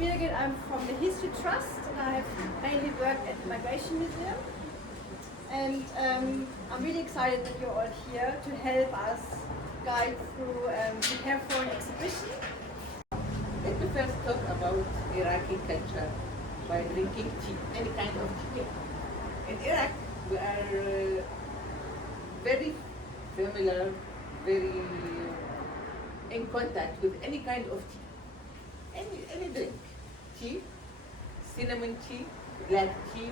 Birgit, I'm from the History Trust and I have mainly worked at the Migration Museum. And I'm really excited that you're all here to help us guide through prepare for an exhibition. Let me first talk about Iraqi culture by drinking tea, any kind of tea. In Iraq, we are very familiar, very in contact with any kind of tea, any drink. Tea, cinnamon tea, black tea,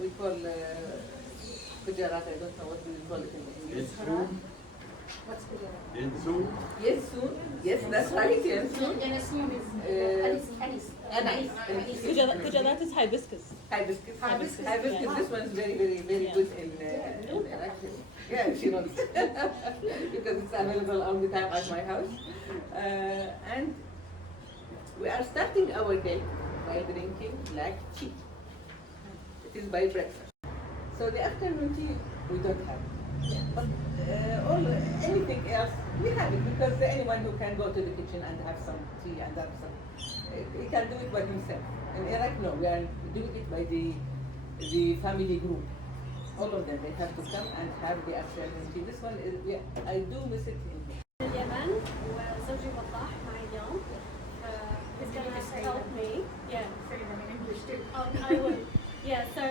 we call kujarat, I don't know what do we call it in English. What's kujarat? Yensu? Yensu, yes, that's right, yensu. Anise. Kujarat is hibiscus. Hibiscus. This one is very good in Iraq. Yeah, she knows. Because it's available all the time at my house. And we are starting our day by drinking black tea. It is by breakfast. So the afternoon tea we don't have. But anything else we have it because anyone who can go to the kitchen and have some tea and have some, he can do it by himself. In Iraq, no, we are doing it by the family group. All of them, they have to come and have the afternoon tea. This one is, I do miss it. اليمن وزوجي وضاح معي اليوم. He's going to help me. Yeah. Say them in English too. Oh, I will. Yeah, so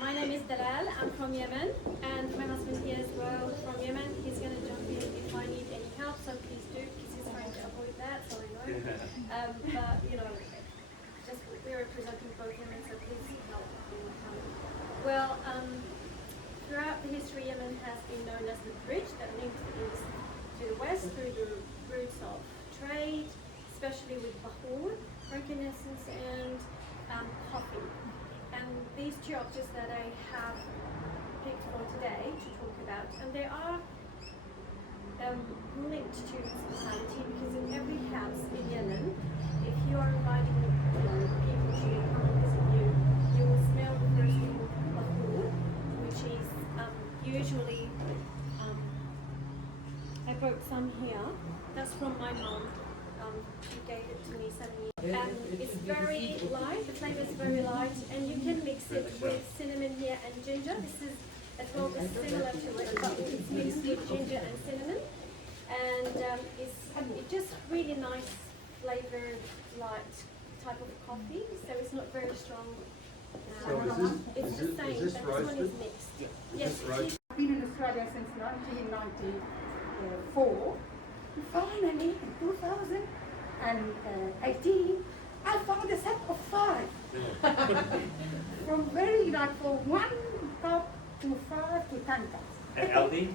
my name is Dalal. I'm from Yemen, and my husband here as well from Yemen. He's going to jump in if I need any help, so please do, because he's trying to avoid that, so I know. But, you know, just we're representing both Yemen, so please help. Well, throughout the history, Yemen has been known as the bridge that linked the East to the West through the routes of trade, especially with bahur, frankincense, and coffee. And these two objects that I have picked for today to talk about, and they are linked to hospitality because in every house in Yemen, if you are inviting people to come and visit you, you will smell the first thing bahur, which is usually, I brought some here, that's from my mom. She gave it to me 7 years. And it's very light, the flavor is very light, and you can mix it with cinnamon here and ginger. This is as well similar to it, but it's mixed with ginger and cinnamon. And it's just really nice flavor, light type of coffee, so it's not very strong. It's the same, but this one is mixed. Yes, I've been in Australia since 1994. Finally, in 2018, I found a set of 5. From very, like, for 1 cup to 5 to 10 cups. And Aldi?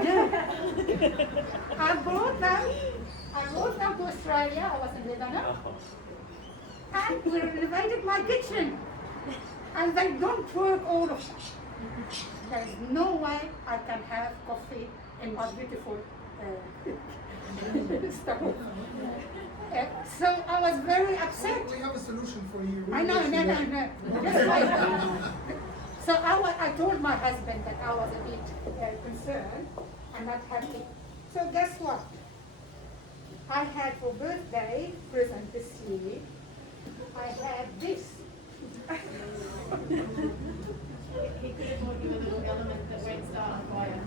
Yeah. I brought them to Australia. I was in Lebanon. And we renovated my kitchen. And they don't work, all of them. There's no way I can have coffee in my beautiful stove. So I was very upset. We have a solution for you. I know. Just wait. So I told my husband that I was a bit concerned and not happy. So guess what? I had for birthday present this year, I had this. he could have told you a little element that won't start a fire.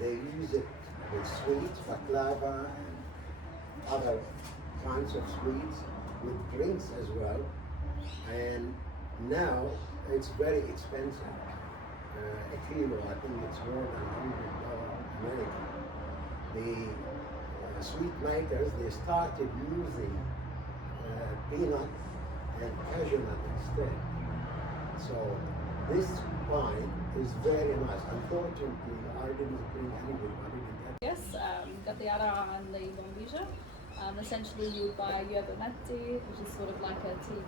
They use it with sweets, baklava, and other kinds of sweets, with drinks as well. And now it's very expensive. A kilo, I think it's more than $100 American. The sweet makers, they started using peanut and cashew nut instead. So this wine is very nice. Unfortunately, I didn't bring anything. Yes, got the ara and the bombija. Essentially, you would buy yerba mate, which is sort of like a tea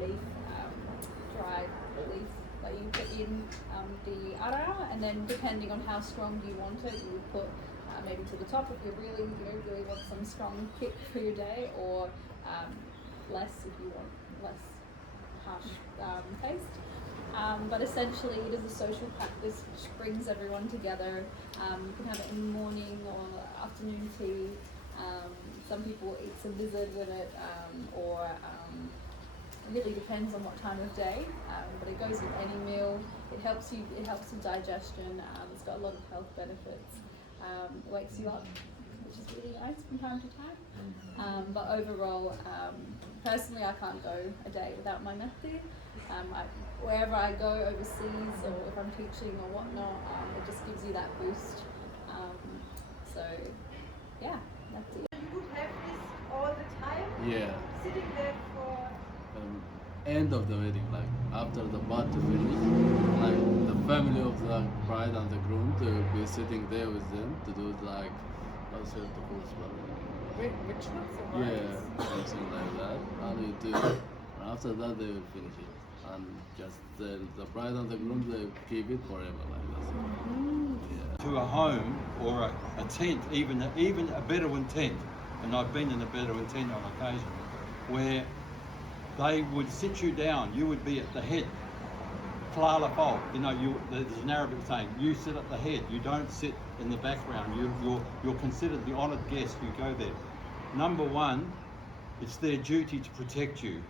leaf, dried leaf that you put in the ara, and then depending on how strong you want it, you would put maybe to the top if you really want some strong kick for your day, or less if you want less harsh taste. But essentially it is a social practice which brings everyone together. You can have it in the morning or afternoon tea. Some people eat some lizard with it, or it really depends on what time of day. But it goes with any meal. It helps you. It helps with digestion. It's got a lot of health benefits. Wakes you up, which is really nice from time to time. But overall, personally, I can't go a day without my mehdi. Wherever I go overseas, or if I'm teaching or whatnot, it just gives you that boost. So, yeah, mehdi. You would have this all the time? Yeah. Sitting there for... End of the wedding, like after the party finish, like the family of the bride and the groom to be sitting there with them to do like also the course, Rituals or yeah, something like that. And we do. And after that, they will finish it, and just the bride and the groom they keep it forever like that. Yeah. To a home or a tent, even a Bedouin tent, and I've been in a Bedouin tent on occasion, where they would sit you down. You would be at the head. Flalafal. You know, there's an Arabic saying, you sit at the head. You don't sit in the background. You're considered the honoured guest. You go there. Number one, it's their duty to protect you.